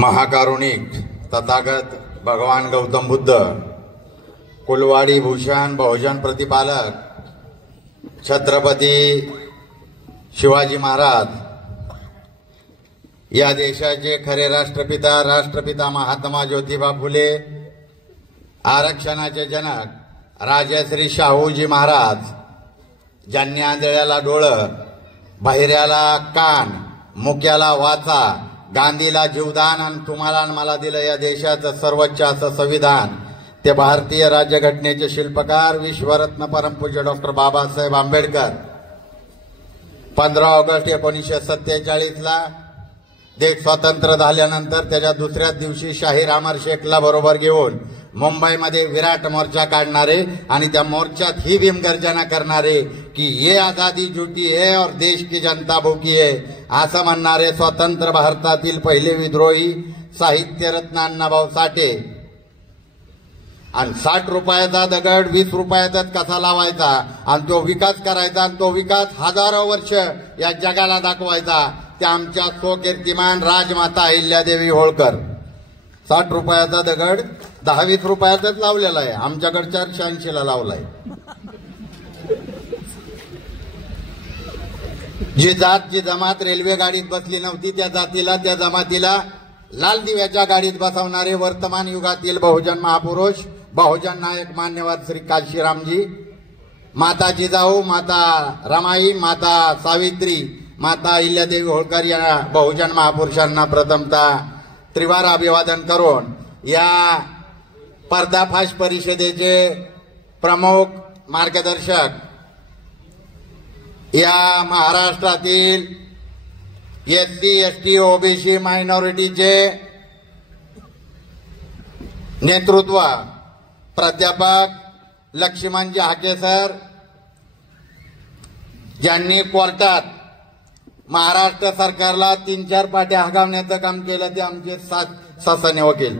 महाकारुणिक तथागत भगवान गौतम बुद्ध, कुलवाडी भूषण बहुजन प्रतिपालक छत्रपती शिवाजी महाराज, या देशाचे खरे राष्ट्रपिता महात्मा ज्योतिबा फुले, आरक्षणाचे जनक राजश्री शाहूजी महाराज, ज्यांनी आंधळ्याला डोळं, बहिऱ्याला कान, मुक्याला वाचा, गांधीला जीवदान आणि तुम्हाला आणि मला दिलं या देशाचं सर्वोच्च असं संविधान, ते भारतीय राज्यघटनेचे शिल्पकार विश्वरत्न परमपूज्य डॉक्टर बाबासाहेब आंबेडकर 15 ऑगस्ट 1947 ला देश स्वतंत्र झाल्यानंतर त्याच्या दुसऱ्याच दिवशी शाहीर अमर शेखला बरोबर घेऊन मुंबईमध्ये विराट मोर्चा काढणारे आणि त्या मोर्चात ही भीमगर्जना करणारे की ये आजादी झूठी है और देश की जनता भूकी है असं म्हणणारे स्वतंत्र भारतातील पहिले विद्रोही साहित्यरत्न अण्णाभाऊ साठे. आणि 60 रुपयाचा दगड 20 रुपयातच कसा लावायचा आणि तो विकास करायचा आणि तो विकास हजारो वर्ष या जगाला दाखवायचा, त्या आमच्या स्वकीर्तिमान राजमाता अहिल्यादेवी होळकर. 60 रुपयाचा दगड 10-20 रुपयातच लावलेला आहे, आमच्याकडे 480 ला लावलाय. जी जात जी जमात रेल्वे गाडीत बसली नव्हती त्या जातीला त्या जमातीला लाल दिव्याच्या गाडीत बसवणारे वर्तमान युगातील बहुजन महापुरुष, बहुजन नायक मान्यवर श्री काशीरामजी, माता जिजाऊ, माता रमाई, माता सावित्री, माता अहिल्यादेवी होळकर या बहुजन महापुरुषांना प्रथमतः त्रिवार अभिवादन करून या पर्दाफाश परिषदेचे प्रमुख मार्गदर्शक, या महाराष्ट्रातील एससी एसटी ओबीसी मायनॉरिटीचे नेतृत्व प्राध्यापक लक्ष्मणजी हाके सर, ज्यांनी कोर्टात महाराष्ट्र सरकारला 3-4 पाट्या हगावण्याचं काम केलं, ते आमचे सासने वकील.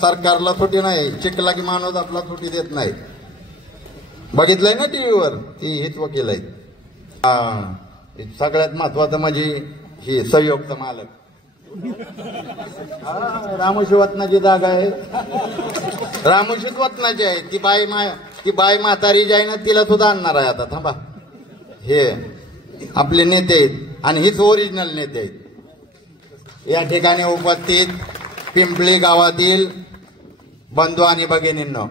सरकारला सुट्टी नाही, चिकला की माणूस आपला सुट्टी देत नाही. बघितलंय ना टीव्हीवर, ती हेच वकील आहेत. सगळ्यात महत्वाचं म्हणजे ही संयुक्त मालक रामोशी वतनाची जागा आहे, रामोशीत वतनाची आहे. ती बाई म्हातारी जी आहे ना तिला सुद्धा आणणार आहे आता. थांबा, हे आपले नेते आहेत आणि हीच ओरिजिनल नेते आहेत. या ठिकाणी उपस्थित पिंपळी गावातील बंधू आणि भगिनींनो,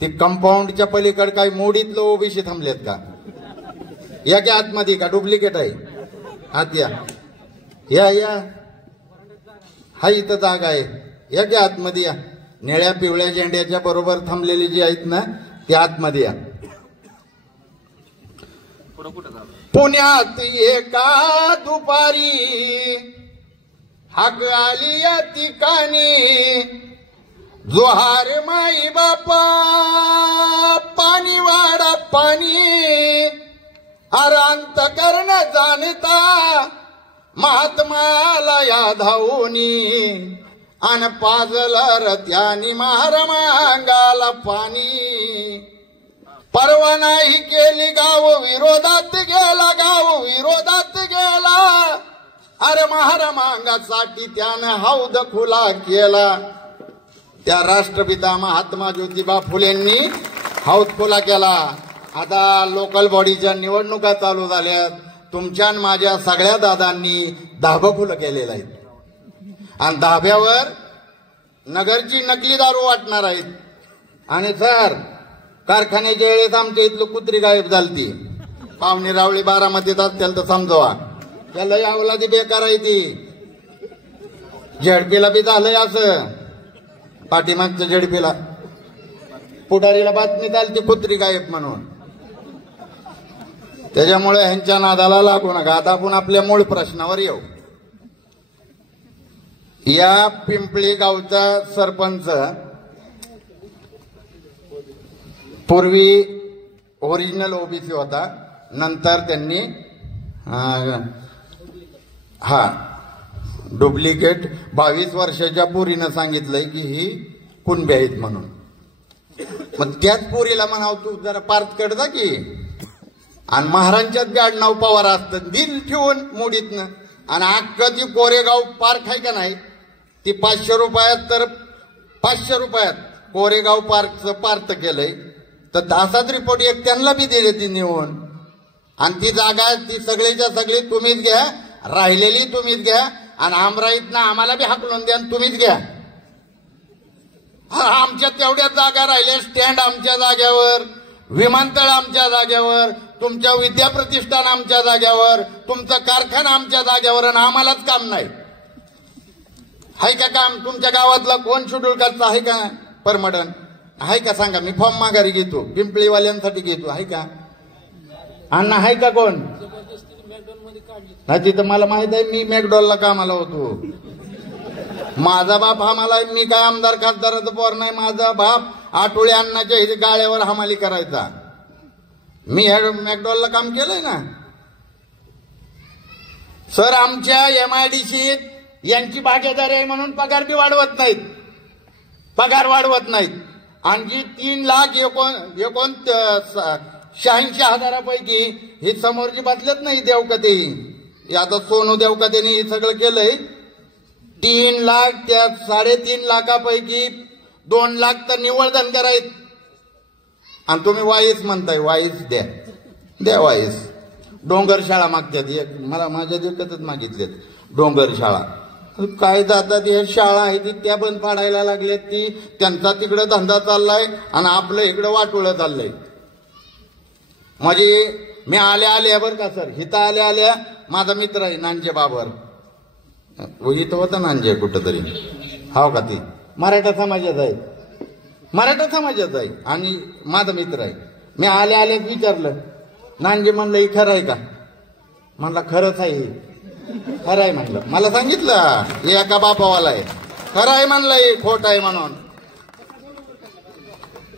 ती कंपाऊंडच्या पलीकडे काही मोडीतलं ओबीसी थांबलेत का? या की आतमध्ये का डुप्लिकेट आहे? आत या या हा इथं जागा आहे, या की आतमध्ये या. निळ्या पिवळ्या झेंड्याच्या बरोबर थांबलेली जी आहेत ना ती आतमध्ये या. पुण्यात एका दुपारी हाक आली या ठिकाणी, जोहार माई बापा पाणी वाडा पाणी, अरांत करण जाणता महात्माला या धावूनी, अन पाजल रत्यानी महारमांगाला पाणी. परवा नाही केली गाव विरोधात गेला, गाव विरोधात गेला, अरे महारमांगासाठी त्यानं हौद खुला केला. त्या राष्ट्रपिता महात्मा ज्योतिबा फुलेंनी हौद खुला केला. आता लोकल बॉडीच्या निवडणुका चालू झाल्यात, तुमच्या माझ्या सगळ्या दादांनी धाबं खुलं केलेलं आहे आणि धाब्यावर नगरची नकली दारू वाटणार आहेत. आणि सर, कारखान्याच्या वेळेस आमच्या इथलं कुत्री गायब झालती. पाहुणे रावळी बारामतीत असतील तर समजवा, त्याला यावला ती बेकार आहे. ती झेडपीला बी झालंय असं, पाठीमागच्या झेडपीला पुढारीला बातमी झाली ती कुत्री गायब म्हणून. त्याच्यामुळे ह्यांच्या नादाला लागू नका. आता आपण आपल्या मूळ प्रश्नावर येऊ. या पिंपळी गावचा सरपंच पूर्वी ओरिजिनल ओबीसी होता, नंतर त्यांनी डुप्लिकेट 22 वर्षाच्या पोरीनं सांगितलंय की ही कुणबी आहेत म्हणून. मग त्याच पोरीला म्हणाव तू जरा पार्थ कडदा की, आणि महाराजांच्यात बी आडनाव पवार असतं, दिल ठेवून मोडीतनं. आणि अख्खं ती कोरेगाव पार्क आहे का नाही ती 500 रुपयात, तर 500 रुपयात कोरेगाव पार्कचं पार्थ केलंय, तर असाच रिपोर्ट एक त्यांना बी दिले ती निवडून. आणि ती जागा ती सगळीच्या सगळी तुम्हीच घ्या, राहिलेली तुम्हीच घ्या, आणि आमराईतनं आम्हाला बी हाकलून द्या, तुम्हीच घ्या. आमच्या तेवढ्याच जागा राहिल्या, स्टँड आमच्या जाग्यावर, विमानतळ आमच्या जाग्यावर, तुमच्या विद्याप्रतिष्ठान आमच्या जाग्यावर, तुमचा कारखाना आमच्या जाग्यावर, आणि आम्हालाच काम नाही. आहे का काम? तुमच्या गावातला कोण शेड्यूल कास्ट आहे का परमडन? आहे का सांगा? मी फॉर्म माघारी घेतो, पिंपळीवाल्यांसाठी घेतो. आहे का अण्णा? आहे का कोण? नाही, तिथं मला माहित आहे, मी मॅकडॉलला कामाला होतो. माझा बाप हमाला, मी काय आमदार खासदाराचं पोर नाही. माझा बाप आठवळे अण्णाच्या इथे गाळ्यावर हमाली करायचा. मी मॅकडॉलला काम केलंय ना सर. आमच्या MIDCत यांची भागीदारी आहे म्हणून पगार बी वाढवत नाहीत, पगार वाढवत नाहीत. आणखी 3,86,000 हे समोरची बातल्यात नाही देवकते. आता सोनू देवकतेने हे सगळं केलंय. 3 लाख, त्या 3.5 लाखापैकी 2 लाख तर निव्वळ धनगर आहेत. आणि तुम्ही वाईस म्हणताय, वाईस द्या वाईस. डोंगर शाळा मागतात, मला माझ्या देखतच मागितलेत डोंगर शाळा. काय जातात हे शाळा आहे ती त्या बंद पाडायला लागल्यात. ती त्यांचा तिकडे धंदा चाललाय आणि आपलं इकडे वाटोळं चाललंय. म्हणजे मी आल्या बरं का सर, हिथं आल्या माझा मित्र आहे नांजे बाबर, इथं होता नांजे कुठंतरी, हो का? ती मराठा समाजात आहे, मराठा समाजात आहे आणि माझा मित्र आहे. मी आल्या विचारलं, नांजे म्हणलं ही खरं आहे का? म्हणला खरंच आहे, खरं आहे म्हणलं. मला सांगितलं एका बापावाला आहे, खरं आहे म्हणलं, हे खोट आहे म्हणून.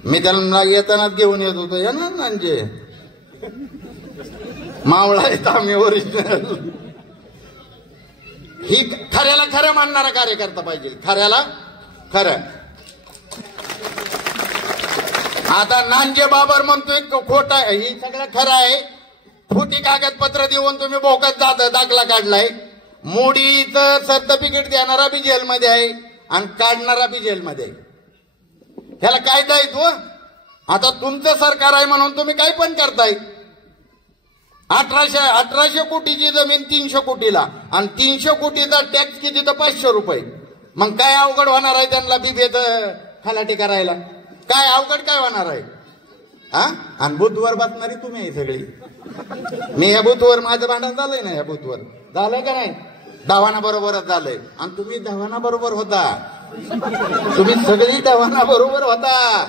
मी त्यांना येतानाच घेऊन येत होतो, या ना नांजे मावळा आहे आम्ही ओरिजिनल. ही खऱ्याला खरं मानणारा कार्यकर्ता पाहिजे, खऱ्याला खरं. आता नांजे बाबर म्हणतोय खोट आहे, ही सगळं खरं आहे. खोटी कागदपत्र देऊन तुम्ही बोगस दाखला काढलाय. मोडीचं सर्टिफिकेट देणारा बी जेलमध्ये आहे आणि काढणारा बी जेलमध्ये आहे. ह्याला कायदा आहे तो? आता तुमचं सरकार आहे म्हणून तुम्ही काय पण करताय. 1800 कोटीची जमीन 300 कोटीला, आणि 300 कोटीचा टॅक्स किती तर 500 रुपये. मग काय अवघड होणार आहे त्यांना बिबेत खलाटी करायला? काय अवघड काय होणार आहे? आणि बुथवर बसणारी तुम्ही आहे सगळी. मी ह्या बुथवर माझं भांडण झालंय ना, ह्या बुथवर झालंय का नाही? दवाना बरोबरच झालंय. आणि तुम्ही दवाना बरोबर होता, तुम्ही सगळी दवाना बरोबर होता.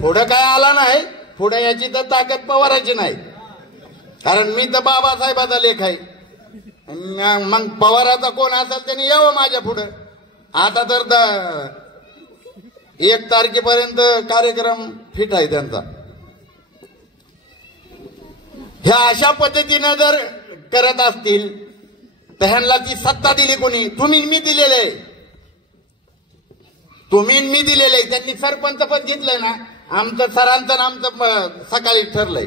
पुढं काय आला नाही, पुढे याची तर ताकद पवाराची नाही. कारण मी तर बाबासाहेबाचा लेख आहे. मग पवाराचा कोण असेल त्यांनी यावं माझ्या पुढं. आता तर 1 तारखेपर्यंत कार्यक्रम फिट आहे त्यांचा. ह्या अशा पद्धतीनं जर करत असतील तर ह्यांना ती सत्ता दिली कोणी? तुम्ही मी दिलेले, तुम्ही मी दिलेले. त्यांनी सरपंच पद घेतलंय ना, आमचं सरांचं आमचं सकाळी ठरलंय.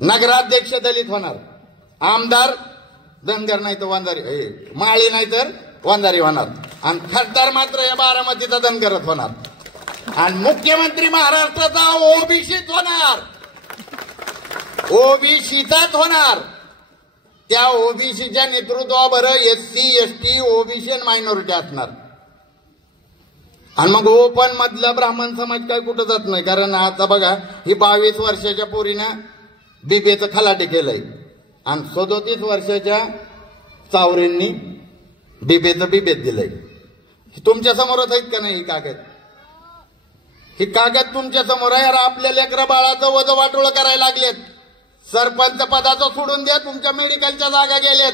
नगराध्यक्ष दलित होणार, आमदार धनगर नाही तर वंजारी, माळी नाही तर वंजारी होणार, आणि खासदार मात्र या बारामतीचा धनगरच होणार, आणि मुख्यमंत्री महाराष्ट्राचा ओबीसीच होणार, ओबीसीचाच होणार. त्या ओबीसीच्या नेतृत्वावर SC ST OBC आणि मायनॉरिटी असणार. आणि मग ओपन मधला ब्राह्मण समाज काय कुठं जात नाही. कारण आता बघा, ही 22 वर्षाच्या पोरीनं बिबेचं खलाटे केलंय, आणि 37 वर्षाच्या चावरेंनी बिबेत दिलंय. तुमच्या समोरच आहेत का नाही ही कागद? ही कागद तुमच्या समोर आहे. आपल्या लेकरा बाळाचं वजन वाटोळ करायला लागलेत. सरपंच पदाचं सोडून द्या, तुमच्या मेडिकलच्या जागा गेल्यात.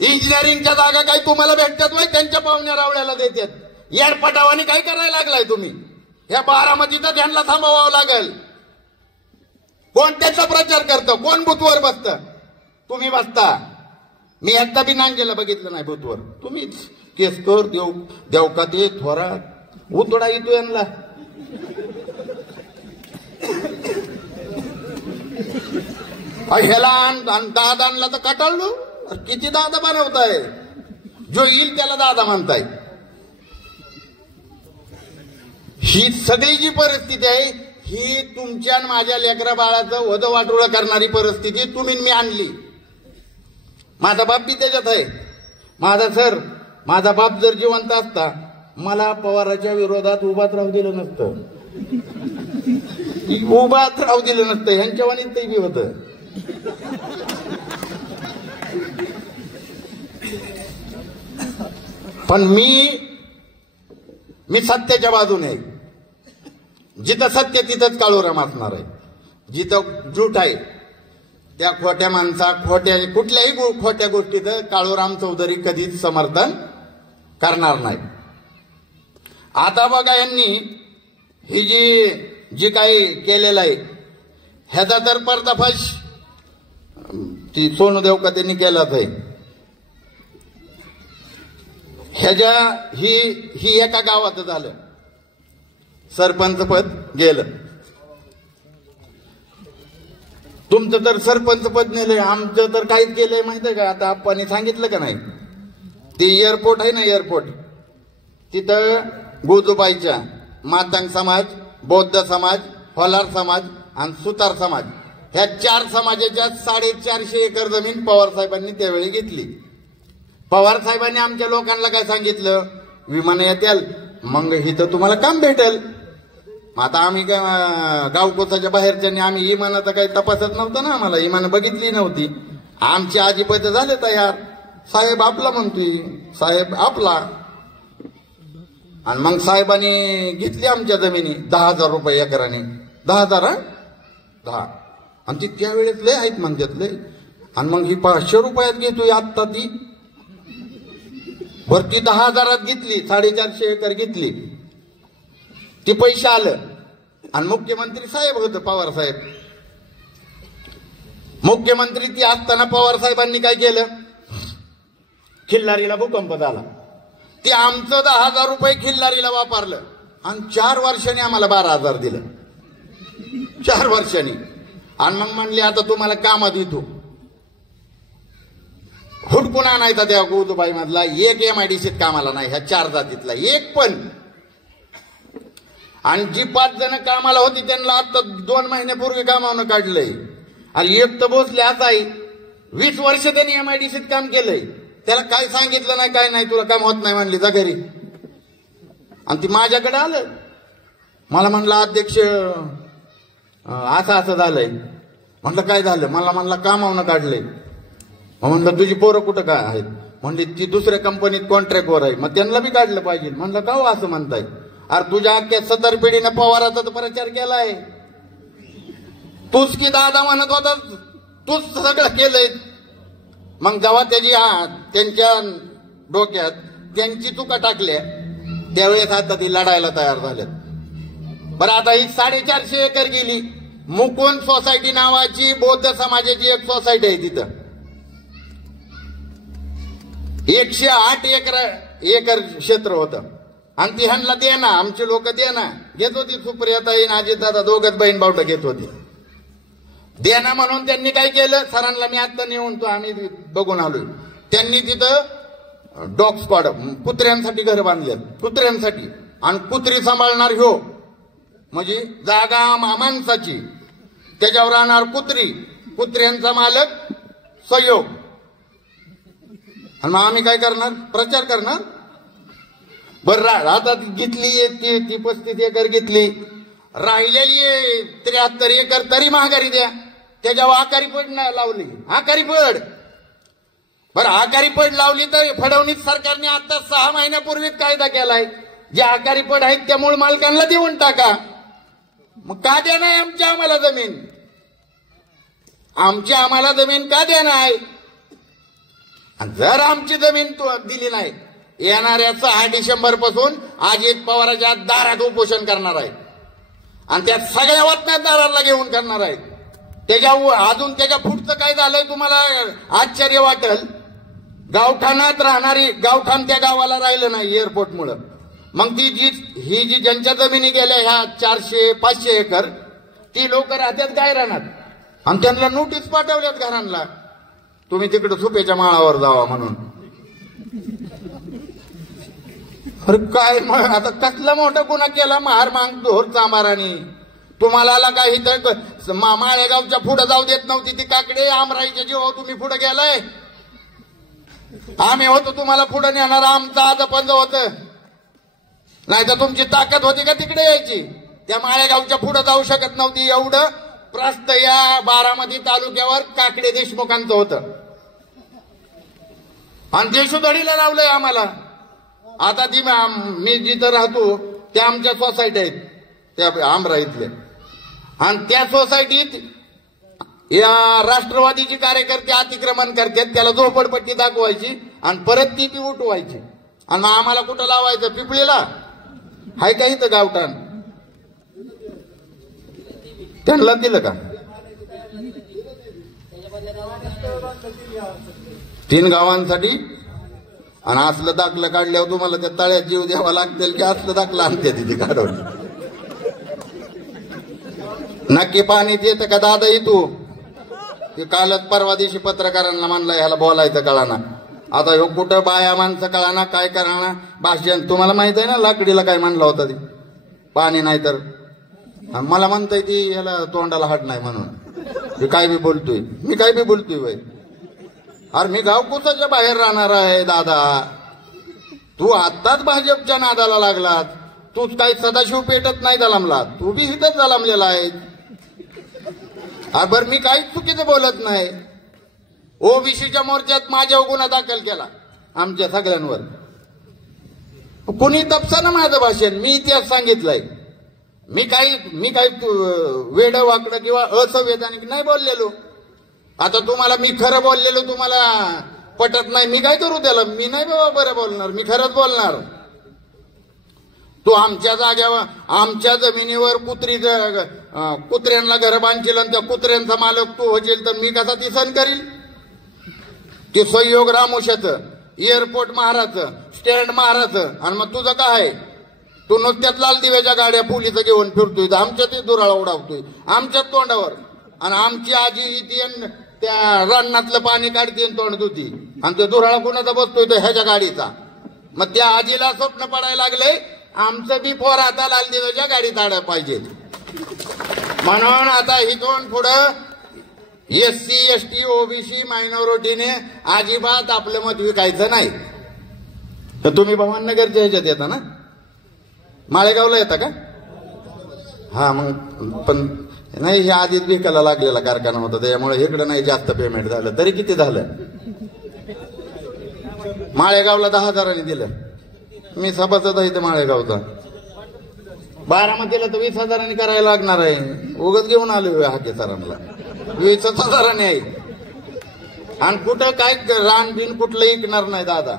इंजिनिअरिंगच्या जागा काही तुम्हाला भेटतात नाही, त्यांच्या पाहुण्या रावळ्याला देतात. येडपटावानी काय करायला लागलाय तुम्ही? ह्या बारामतीचं ध्यानला थांबवावं लागेल. कोण त्याचा प्रचार करतं? कोण बुथवर बसतं? तुम्ही बसता. मी एकदा बी नांजेला बघितलं नाही बुथवर. तुम्हीच केसकर देवकाते थोरात उतडा येतो यांना. ह्याला दादांना तर कटाळलो. किती दादा बनवताय? जो येईल त्याला दादा म्हणताय. ही सगळी जी परिस्थिती आहे ही तुमच्या माझ्या लेकरा बाळाचं वधवाटोळं करणारी परिस्थिती तुम्ही मी आणली. माझा बाप बी त्याच्यात आहे. माझा बाप जर जिवंत असता मला पवाराच्या विरोधात उभाच राहू दिलं नसतं. उभाच राहू दिलं नसतं. ह्यांच्या वाणीत ते बी होतं. पण मी सत्याच्या बाजूने आहे. जिथं सत्य तिथंच काळोराम असणार आहे. जिथं झूट आहे त्या खोट्या माणसा कुठल्याही खोट्या गोष्टीचं काळोराम चौधरी कधीच समर्थन करणार नाही. आता बघा यांनी ही जी काही केलेलं आहे ह्याचा तर पर्दाफाश ती सोनू देवकर त्यांनी केलाच आहे. ही एका गावात झालं. सरपंच पद गेलं. तुमचं तर सरपंच पद नेलंय. आमचं तर काहीच केलंय माहिती आहे का. आता आपण सांगितलं का नाही ते एअरपोर्ट आहे ना एअरपोर्ट तिथं गोजूबाईच्या मातंग समाज, बौद्ध समाज, होलार समाज आणि सुतार समाज ह्या 4 समाजाच्या 450 एकर जमीन पवार साहेबांनी त्यावेळी घेतली. पवार साहेबांनी आमच्या लोकांना काय सांगितलं विमान येतील मग इथं तुम्हाला काम भेटेल. आता आम्ही काय गावकोसाच्या बाहेरच्यांनी आम्ही इमानाचा काही तपासत नव्हतं ना. आम्हाला इमान बघितली नव्हती. आमची आजीपत झाले तयार. साहेब आपला म्हणतोय साहेब आपला. आणि मग साहेबांनी घेतली आमच्या जमिनी 10,000 रुपये एकराने. 10,000 10 आणि ती त्यावेळेस लय आहेत म्हणतात लय. आणि मग ही 500 रुपयात घेतोय आत्ता ती भरती 10,000 घेतली. 450 एकर घेतली. ती पैसे आलं आणि मुख्यमंत्री साहेब होतं पवार साहेब. मुख्यमंत्री ती असताना पवार साहेबांनी काय केलं खिल्लारीला भूकंप झाला. ते आमचं 10,000 रुपये खिल्लारीला वापरलं आणि 4 वर्षांनी आम्हाला 12,000 दिलं. 4 वर्षांनी. आणि मग म्हणले आता तुम्हाला कामात येतो. हुडकून आणायचा त्या गोदूबाई मधला एक MIDCत कामाला नाही ह्या 4 जातीतला एक पण. आणि जी 5 जण कामाला होती त्यांना आता 2 महिन्यापूर्वी कामावून काढलंय. आणि एक तर भोसले आता आहे 20 वर्ष त्यांनी MIDCत काम केलंय. त्याला काय सांगितलं नाही काय नाही तुला काम होत नाही म्हणली जा घरी. आणि ती माझ्याकडे आलं मला म्हणलं अध्यक्ष असं झालंय. म्हणलं काय झालं. मला म्हणलं कामावून काढलंय. म्हणलं तुझी पोरं कुठं काय आहेत. म्हणली ती दुसऱ्या कंपनीत कॉन्ट्रॅक्टवर आहे मग त्यांना बी काढलं पाहिजे. म्हणलं का हो असं म्हणताय. अरे तुझ्या अख्ख्या 70 पिढीनं पवाराचा प्रचार केलाय. तूच की दादा म्हणत होता तूच सगळं केलंय. मग जेव्हा त्यांच्या डोक्यात त्यांची चुका टाकल्या त्यावेळेस आता ती लढायला तयार झाल्यात. बरं आता ही 450 एकर गेली. मुकुंद सोसायटी नावाची बौद्ध समाजाची एक सोसायटी आहे तिथं 108 एकर क्षेत्र होतं. आणि ती ह्यांना दे ना आमचे लोक दे ना घेत होती. सुप्रियाताई अजित दादा दोघच बहीण भावंड घेत होती. देना म्हणून त्यांनी काय केलं सरांना मी आता नेऊन तो आम्ही बघून आलोय. त्यांनी तिथं डॉग स्क्वॉड कुत्र्यांसाठी घर बांधले कुत्र्यांसाठी. आणि कुत्री सांभाळणार ह्यो म्हणजे जागा माणसाची त्याच्यावर राहणार कुत्र्यांचा मालक सहयोग. आणि मग आम्ही काय करणार प्रचार करणार. बरं आता घेतली ती 35 एकर घेतली. राहिलेली 73 एकर तरी महागारी द्या. त्याच्यावर आकारी पड लावली. आकारी पड बरं आकारी पड लावली तर फडणवीस सरकारने आता 6 महिन्यापूर्वीच कायदा केलाय जे आकारी पड आहेत त्या मूळ मालकांना देऊन टाका. मग का द्या नाही आम्हाला जमीन. आम्हाला जमीन का द्या नाही. जर आमची जमीन दिली नाही येणाऱ्या 6 डिसेंबर पासून अजित पवारांच्या दारात उपोषण करणार आहे. आणि त्या सगळ्या वतनदारांना घेऊन करणार आहेत. अजून त्याच्या पुढचं काय झालंय तुम्हाला आश्चर्य वाटेल. गावठाणात राहणारी गावठाण त्या गावाला राहिलं नाही एअरपोर्टमुळं. मग ही जी ज्यांच्या जमिनी गेल्या ह्या 400-500 एकर ती लोक राहतात गायरानात. आणि त्यांना नोटीस पाठवल्यात घरांना तुम्ही तिकडे सुपेच्या माळावर जावा म्हणून. अरे काय आता कसला मोठा गुन्हा केला महार मांग धोर चांबारानी? तुम्हाला काही तर माळेगावच्या पुढे जाऊ देत नव्हती ती काकडे. आमराईच्या जीव तुम्ही पुढे गेलाय. आम्ही होतो तुम्हाला पुढे नेणार. आमचं आज पंज होत. नाही तर तुमची ताकद होती का तिकडे यायची? त्या माळेगावच्या पुढे जाऊ शकत नव्हती. एवढं प्रस्त या बारामती तालुक्यावर काकडे देशमुखांचं होतं. आणि ते सुधडीला लावलंय आम्हाला. आता ती मी जिथं राहतो त्या आमच्या सोसायटी आहेत त्या आमराईतल्या. आणि त्या सोसायटीत या राष्ट्रवादीचे कार्यकर्ते अतिक्रमण करतात. त्याला झोपडपट्टी दाखवायची आणि परत ती उठवायची. आणि मग आम्हाला कुठं लावायचं? पिपळीला हाय का इथं गावठाण? त्यांना दिलं का? 3 गावांसाठी. आणि असलं दाखलं काढल्यावर तुम्हाला त्या तळ्यात जीव द्यावा लागतील की असलं दाखलं आणते तिथे काढून? नक्की पाणी येतं का दादा इथू? ते कालच परवा दिवशी पत्रकारांना म्हणलं ह्याला बोलायचं कळाना. आता ह्यो कुठं बाया माणसं कळाना काय कळाना भाषण. तुम्हाला माहित आहे ना लाकडीला काय म्हणलं होतं ते? पाणी नाही तर मला म्हणताय ती ह्याला तोंडाला हात नाही म्हणून. मी काय बी बोलतोय. मी काय बी बोलतोय वय. अरे मी गावकुसाच्या बाहेर राहणार आहे दादा. तू आत्ताच भाजपच्या नादाला लागलात. तूच काही सदाशिव पेटत नाही जलमला. तू बी इथंच जलमलेला आहे. बर मी काहीच चुकीचं बोलत नाही. ओबीसीच्या मोर्चात माझ्यावर गुन्हा दाखल केला आमच्या सगळ्यांवर. कुणी तपसानं माझं भाषण. मी इतिहास सांगितलंय. मी काही वेड वाकडं किंवा असंवैधानिक नाही बोललेलो. आता तुम्हाला मी खरं बोललेलो तुम्हाला पटत नाही. मी काय करू त्याला? मी नाही बाबा बरं बोलणार. मी खरंच बोलणार. तू आमच्या जाग्यावर आमच्या जमिनीवर कुत्र्यांना घर बांधशील आणि त्या कुत्र्यांचा मालक तू होशील तर मी कसा ती सहन करील? ते सहयोग रामोशाचं, एअरपोर्ट महाराचं, स्टँड महाराचं. आणि मग तुझं काय? तू नुसत्याच लाल दिव्याच्या गाड्या पोलिस घेऊन फिरतोय. आमच्या ते दुराळा उडावतोय आमच्याच तोंडावर. आणि आमची आजी ती त्या रानातलं पाणी काढते तोंड धुती. आणि तो दुराळा कुणाचा बसतोय तो ह्याच्या गाडीचा. मग त्या आजीला स्वप्न पडायला लागलंय आमचं बी पोर आता लाल दिव्याच्या गाडीत आडा पाहिजे. म्हणून आता इथून पुढं SC ST OBC मायनॉरिटीने अजिबात आपलं मत विकायचं नाही. तर तुम्ही भवाननगरच्या ह्याच्यात येता ना? माळेगावला येता का? हा मग पण नाही हे आधीच विकायला लागलेला कारखाना होता त्यामुळे इकडे नाही जास्त पेमेंट झालं. तरी किती झालं? माळेगावला 10,000 दिलं. मी सभासद आहे माळेगावचा. बारामतीला तर 20,000 करायला लागणार आहे. उगत घेऊन आलो हाके सरांना. 20,000 आहे. आणि कुठं काय रान बिन कुठलं इकणार नाही दादा.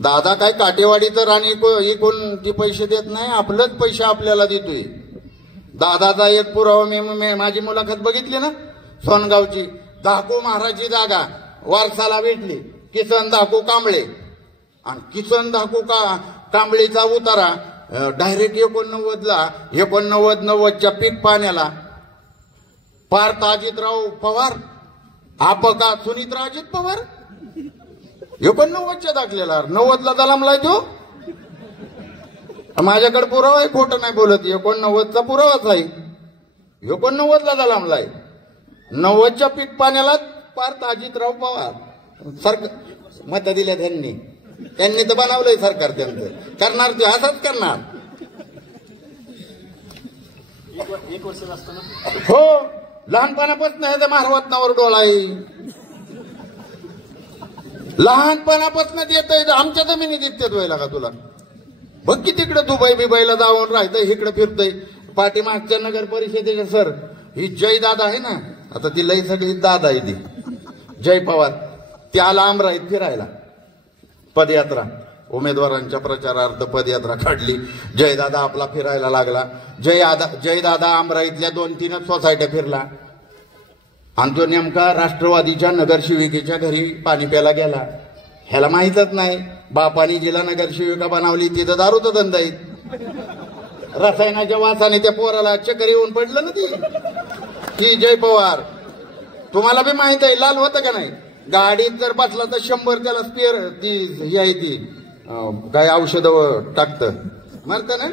दादा काय काटेवाडीचं रान इकून ती पैसे देत नाही. आपलंच पैसे आपल्याला देतोय. दादाचा एक पुरावा मी माझी मुलाखत बघितली ना सोनगावची. धाकू महाराजची जागा वारसाला भेटली. किसन धाकू कांबळे. आणि किसन धाकू कांबळेचा उतारा डायरेक्ट 89च्या पीक पाण्याला पार्थ अजितराव पवार आपका सुनीतराव अजित पवार 89च्या दाखलेला 90ला जलमलाय तो. माझ्याकडे पुरावा आहे. खोटं नाही बोलत. 89चा पुरावाच आहे. 89ला जलमलाय. 90च्या पीक पाण्याला पार्थ अजितराव पवार मत दिल्या त्यांनी तर बनवलंय सरकार. त्यांचं करणार ते असंच करणार. हो लहानपणापासून ह्याचा मारवतनावर डोळा आहे. लहानपणापासून येत आहे. आमच्या जमिनी दिसतात व्हायला का तुला? बघ की तिकडे दुबई बिबाईला जाऊन राहतंय इकडे फिरतय. पाठीमागच्या नगर परिषदेच्या सर ही जय दादा आहे ना. आता ती लई सगळी दादा आहे ती जय पवार. त्याला आमराईत फिरायला पदयात्रा उमेदवारांच्या प्रचारार्थ पदयात्रा काढली. जयदादा आपला फिरायला लागला. जयदादा आमराईतल्या 2-3 सोसायट्या फिरला. आणि तो नेमका राष्ट्रवादीच्या नगरसेविकेच्या घरी पाणी प्यायला गेला. ह्याला माहीतच नाही बापानी जिला नगरसेविका बनवली तिथं दारूचा धंदा आहे. रसायनाच्या वासाने त्या पोराला चक्कर येऊन पडलं ना ती जय पवार. तुम्हाला बी माहित आहे लाल होतं का नाही? गाडीत जर बसला तर 100 त्याला स्पेअर ती ही आहे ती काय औषध टाकतं म्हणतं ना.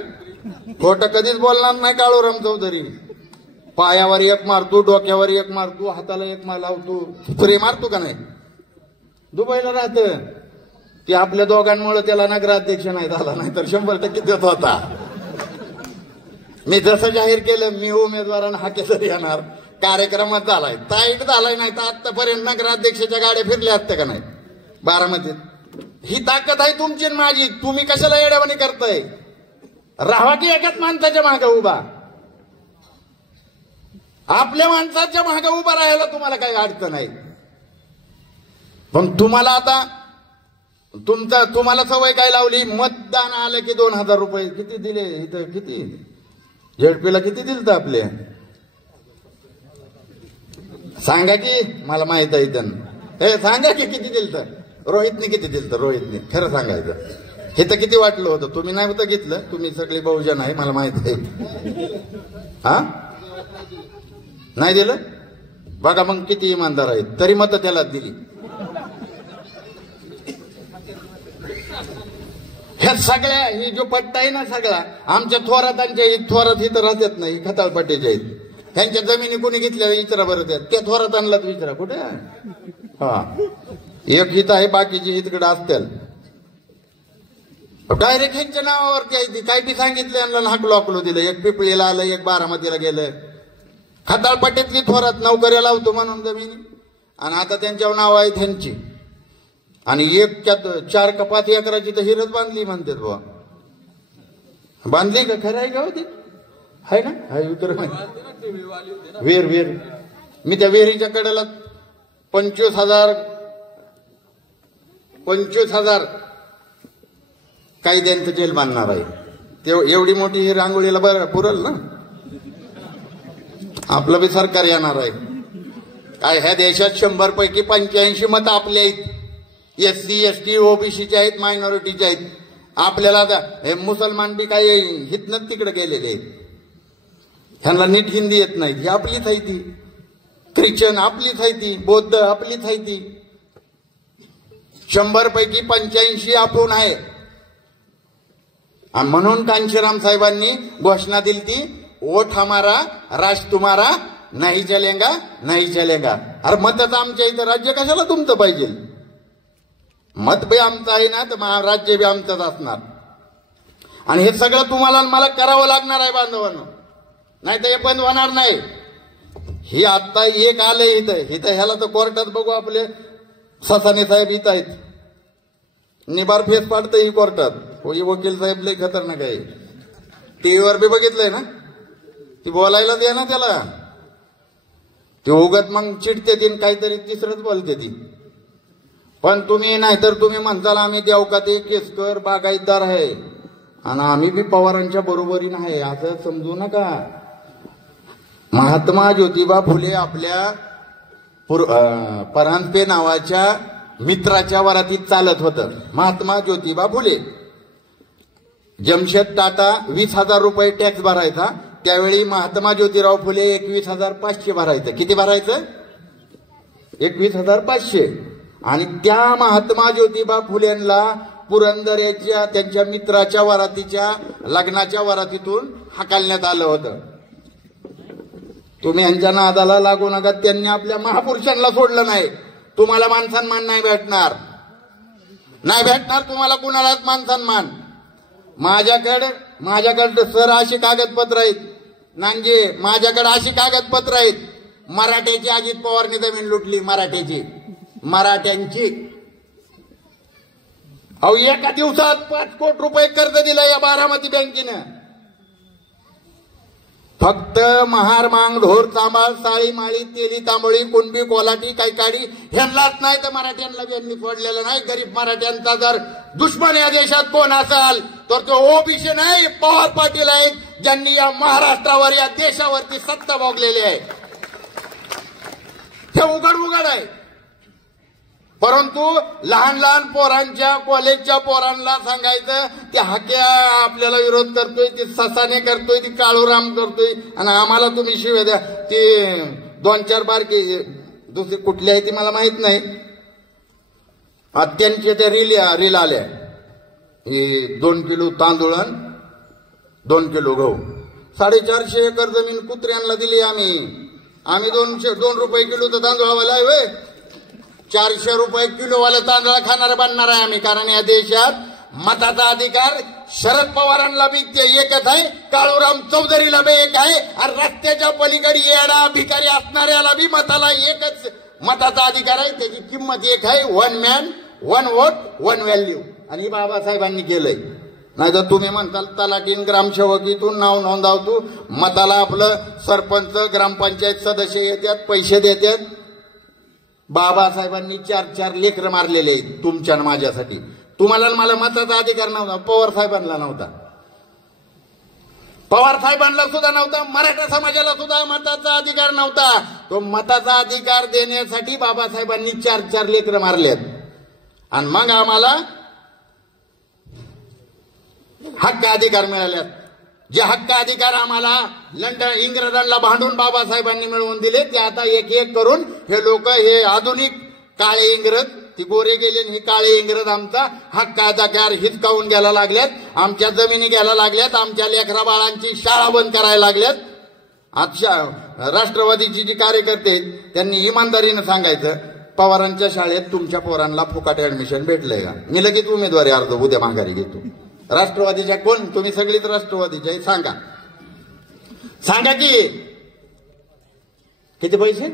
खोटं कधीच बोलणार नाही काळूराम चौधरी. पायावर एक मारतो, डोक्यावर एक मारतो, हाताला एक मार लावतो, फुकरे मारतो का नाही. दुबईला राहतं ते. आपल्या दोघांमुळे त्याला नगराध्यक्ष नाही झाला, नाही तर 100% देत होता. मी जसं जाहीर केलं मी उमेदवारांना हा केसर येणार, कार्यक्रमात झालाय, टाईट झालाय. नाही तर आतापर्यंत नगराध्यक्षाच्या गाड्या फिरल्या असत्या का नाही बारामतीत. ही ताकद आहे तुमची आणि माझी. तुम्ही कशाला येड्यावानी करताय. राहा की एकाच माणसाच्या मागे उभा. आपल्या माणसाच्या मागे उभा राहायला तुम्हाला काही अडचण नाही. पण तुम्हाला आता तुम्हाला सवय काय लावली. मतदान आलं की 2000 रुपये किती दिले इथं. किती झेडपीला किती दिलत आपले सांगा की. मला माहित आहे इथं. हे सांगा की किती दिलत. रोहितने किती दिलत. रोहितने खरं सांगायचं. हे तर किती वाटलं होतं. तुम्ही नाही होतं घेतलं. तुम्ही सगळे बहुजन आहे मला माहित आहे. हा नाही दिलं. बघा मग किती इमानदार आहेत. तरी मत त्याला दिली. ह्या सगळ्या ही जो पट्टा आहे ना सगळा आमच्या थोरातांच्या थोरात इथं राहतात नाही. खताळपट्टीच्या आहेत. त्यांच्या जमिनी कोणी घेतल्या विचारा बरं. त्या थोरातांनाच विचारा कुठे. हा एक हित आहे, बाकीची हितकडे असतील. डायरेक्ट ह्यांच्या नावावरती आहे. काय बी सांगितलं यांना हाकलो हाकलो दिलं. एक पिपळीला आलं, एक बारामतीला गेलं. खताळपट्टीतली थोरात नोकऱ्या लावतो म्हणून जमिनी. आणि आता त्यांच्यावर नाव आहे त्यांची. आणि एक 4 कपात एकराची तर हिरच बांधली म्हणतात बुवा. बांधली का. खरं आहे का होती. आहे ना. हाय उतर वेर. मी त्या वेरीच्या कडेला 25,000 कायद्यांचं जेल बांधणार आहे. एवढी मोठी ही रांगोळीला बरं पुरल ना. आपलं बी सरकार येणार आहे. काय ह्या देशात 100 पैकी 85 मत आपले आहेत. SC ST OBCचे आहेत, मायनॉरिटीचे आहेत. आपल्याला आता हे मुसलमान बी काही हितनच तिकडे गेलेले आहेत. ह्यांना नीट हिंदी येत नाही. ही आपलीच आहे ती. ख्रिश्चन आपलीच आहे ती. बौद्ध आपलीच आहे ती. 100 पैकी 85 आपण आहे. म्हणून कांशीराम साहेबांनी घोषणा दिली ती वोट हमारा राज तुम्हारा नाही चलेगा नाही चलेगा. अरे मतच आमच्या इथं. राज्य कशाला तुमचं पाहिजे. मत बी आमचं आहे ना तर राज्य बी आमचंच असणार. आणि हे सगळं तुम्हाला मला करावं लागणार आहे बांधवांनो. नाही तर हे बंद होणार नाही. ही आता एक आलंय इथं ह्याला तर कोर्टात बघू. आपले ससाने साहेब इथं आहेत. निबार फेस पाडतं ही कोर्टात. वकील साहेब लय खतरनाक आहे. टीव्हीवर बी बघितलंय ना. ती बोलायला दे ना त्याला. ते उगत मग चिडते ती काहीतरी तिसरंच बोलते ती. पण तुम्ही नाहीतर तुम्ही म्हणताल आम्ही देवकाते केसकर बागायतदार आहे आणि आम्ही बी पवारांच्या बरोबरीनं आहे असं समजू नका. महात्मा ज्योतिबा फुले आपल्या परांजपे नावाच्या मित्राच्या वरातीत चालत होतं. महात्मा ज्योतिबा फुले. जमशेद टाटा 20,000 रुपये टॅक्स भरायचा. त्यावेळी महात्मा ज्योतिराव फुले 21,500 भरायचं. किती भरायचं. 21,500. आणि त्या महात्मा ज्योतिबा फुलेंना पुरंदरेच्या त्यांच्या मित्राच्या वरातीच्या लग्नाच्या वरातीतून हाकलण्यात आलं होतं. तुम्ही यांच्या नादाला लागू नका. त्यांनी आपल्या महापुरुषांना सोडलं नाही. तुम्हाला मान सन्मान नाही भेटणार. नाही भेटणार तुम्हाला कुणालाच मान सन्मान. माझ्याकडे सर अशी कागदपत्र आहेत. नांगे माझ्याकडे अशी कागदपत्र आहेत. मराठ्याची अजित पवारने जमीन लुटली. मराठ्यांची. अहो एका दिवसात 5 कोटी रुपये कर्ज दिलं या बारामती बँकेनं. फक्त महार मांग ढोर चांबाळ साळी माळी तेली तांबळी कुणबी कोलाटी कैकाडी ह्यांनाच नाही तर मराठ्यांना यांनी सोडलेलं नाही. गरीब मराठ्यांचा जर दुश्मन या देशात कोण असाल तर तो ओबीसी नाही पवार पाटील आहेत. ज्यांनी या महाराष्ट्रावर या देशावरती सत्ता भोगलेली आहे. ते उघड आहे. परंतु लहान लहान पोरांच्या कॉलेजच्या पोरांना सांगायचं ते हाक्या आपल्याला विरोध करतोय, ते ससाने करतोय, ती काळूराम करतोय आणि आम्हाला तुम्ही शिव्या द्या. ते 2-4 बारके दुसरे कुठले आहे ती मला माहित नाही. त्यांचे त्या रील आल्या हे 2 किलो तांदूळ 2 किलो गहू 450 एकर जमीन कुत्र्यांना दिली आम्ही 2 रुपये किलो तर तांदूळावाला आहे व्हय 400 रुपये किलोवाला तांदूळ खाणार बनणार आहे आम्ही. कारण या देशात मताचा अधिकार शरद पवारांना बी एकच आहे, काळूराम चौधरीला बी एक आहे, आणि रस्त्याच्या पलीकडे येडा भिकारी असणाऱ्याला बी मताला एकच मताचा अधिकार आहे. त्याची किंमत एक आहे, 1 मॅन 1 वोट 1 व्हॅल्यू. आणि हे बाबासाहेबांनी केलंय. नाही तर तुम्ही म्हणताल तलाठीन ग्रामसेवकीतून नाव नोंदवतो, मताला आपलं सरपंच ग्रामपंचायत सदस्य येतात, पैसे देतात. बाबासाहेबांनी 4 लेकरं मारलेले आहेत तुमच्या माझ्यासाठी. तुम्हाला मला मताचा अधिकार नव्हता, पवार साहेबांना नव्हता, पवार साहेबांना सुद्धा नव्हता, मराठा समाजाला सुद्धा मताचा अधिकार नव्हता. तो मताचा अधिकार देण्यासाठी बाबासाहेबांनी 4 लेकरं मारलेत. आणि मग आम्हाला हक्क अधिकार मिळाल्यात. जे हक्क अधिकार आम्हाला लंडन इंग्रजांना भांडून बाबासाहेबांनी मिळवून दिले, ते आता एक एक करून हे लोक, हे आधुनिक काळे इंग्रज, ती गोरे गेले, हे काळे इंग्रज आमचा हक्क अधिकार हिसकावून घ्यायला लागल्यात, आमच्या जमिनी घ्यायला लागल्यात, आमच्या लेकरा बाळांची शाळा बंद करायला लागल्यात. आजच्या राष्ट्रवादीची जी कार्यकर्ते आहेत त्यांनी इमानदारीनं सांगायचं, पवारांच्या शाळेत तुमच्या पोरांना फुकाट ऍडमिशन भेटलंय का? मी लगेच उमेदवारी अर्ज उद्या माघारी घेतो. राष्ट्रवादीच्या कोण? तुम्ही सगळीच राष्ट्रवादीच्या सांगा, सांगा की किती पैसे?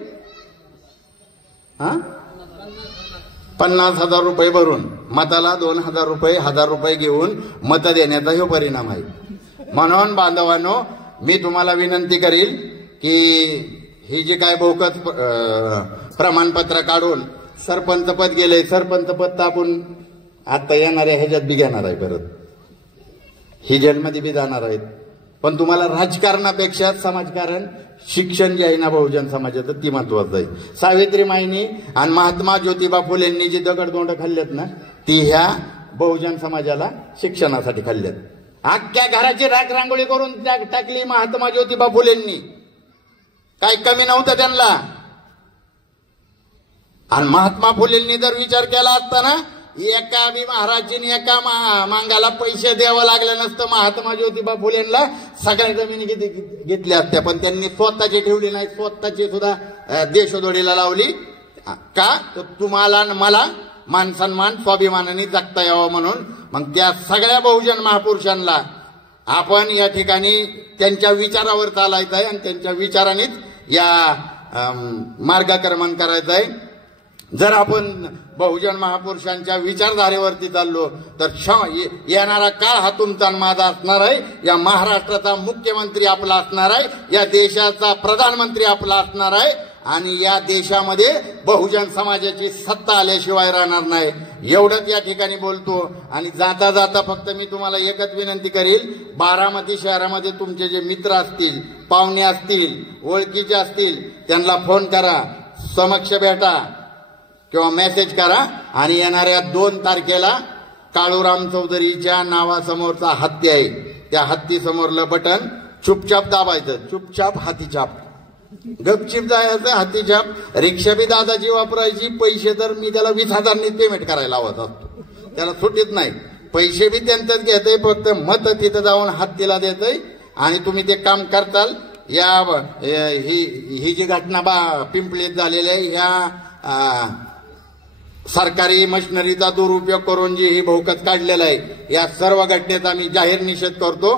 50,000 रुपये भरून मताला 2,000 रुपये 1,000 रुपये घेऊन मत देण्याचा हा परिणाम आहे. म्हणून बांधवांनो, मी तुम्हाला विनंती करील की ही जी काय बोकत प्रमाणपत्र काढून सरपंच पद गेले, सरपंच पद तापून आता येणाऱ्या ह्याच्यात बी घेणार आहे, परत ही जेलमध्ये बी जाणार आहेत. पण तुम्हाला राजकारणापेक्षा समाजकारण, शिक्षण जे आहे ना बहुजन समाजाचं, ती महत्वाचं आहे. सावित्रीमाईंनी आणि महात्मा ज्योतिबा फुलेंनी जी दगडधोंड खाल्ल्यात ना, ती ह्या बहुजन समाजाला शिक्षणासाठी खाल्ल्यात. अख्ख्या घराची राख रांगोळी करून टाकली महात्मा ज्योतिबा फुलेंनी, काही कमी नव्हतं त्यांना. आणि महात्मा फुलेंनी जर विचार केला असता ना, एका बी महाराजीने एका मांगाला पैसे द्यावं लागलं नसतं महात्मा ज्योतिबा फुलेंना, सगळ्या जमिनी घेतल्या असत्या. पण त्यांनी स्वतःची ठेवली नाही, स्वतःची सुद्धा देशोधडीला लावली. का? तर तुम्हाला आणि मला मान सन्मान स्वाभिमानाने जगता यावं म्हणून. मग त्या सगळ्या बहुजन महापुरुषांना आपण या ठिकाणी त्यांच्या विचारावर चालायचं आहे आणि त्यांच्या विचारानेच या मार्गक्रमण करायचं आहे. जर आपण बहुजन महापुरुषांच्या विचारधारेवरती चाललो तर येणारा काळ हा तुमचा माझा असणार आहे. या महाराष्ट्राचा मुख्यमंत्री आपला असणार आहे, या देशाचा प्रधानमंत्री आपला असणार आहे, आणि या देशामध्ये बहुजन समाजाची सत्ता आल्याशिवाय राहणार नाही. एवढंच या ठिकाणी बोलतो. आणि जाता जाता फक्त मी तुम्हाला एकच विनंती करील, बारामती शहरामध्ये तुमचे जे मित्र असतील, पाहुणे असतील, ओळखीचे असतील, त्यांना फोन करा, समक्ष भेटा किंवा मेसेज करा. आणि येणाऱ्या 2 तारखेला काळूराम चौधरीच्या नावासमोरचा हत्ती आहे, त्या हत्ती समोरलं बटन चुपचाप दाबायचं, चुपचाप हातीचाप, गपचिप जायचं हातीचाप. रिक्षा बी दादाची वापरायची, पैसे तर मी त्याला 20,000 पेमेंट करायला लावत असतो, त्याला सुटीत नाही. पैसे बी त्यांचंच घेतय, फक्त मत तिथं जाऊन हत्तीला देतय आणि तुम्ही ते काम करताल. या ही जी घटना पिंपळीत झालेली आहे, ह्या सरकारी मशिनरीचा दुरुपयोग करून जी ही बहुकत काढलेला आहे, या सर्व घटनेचा मी जाहीर निषेध करतो.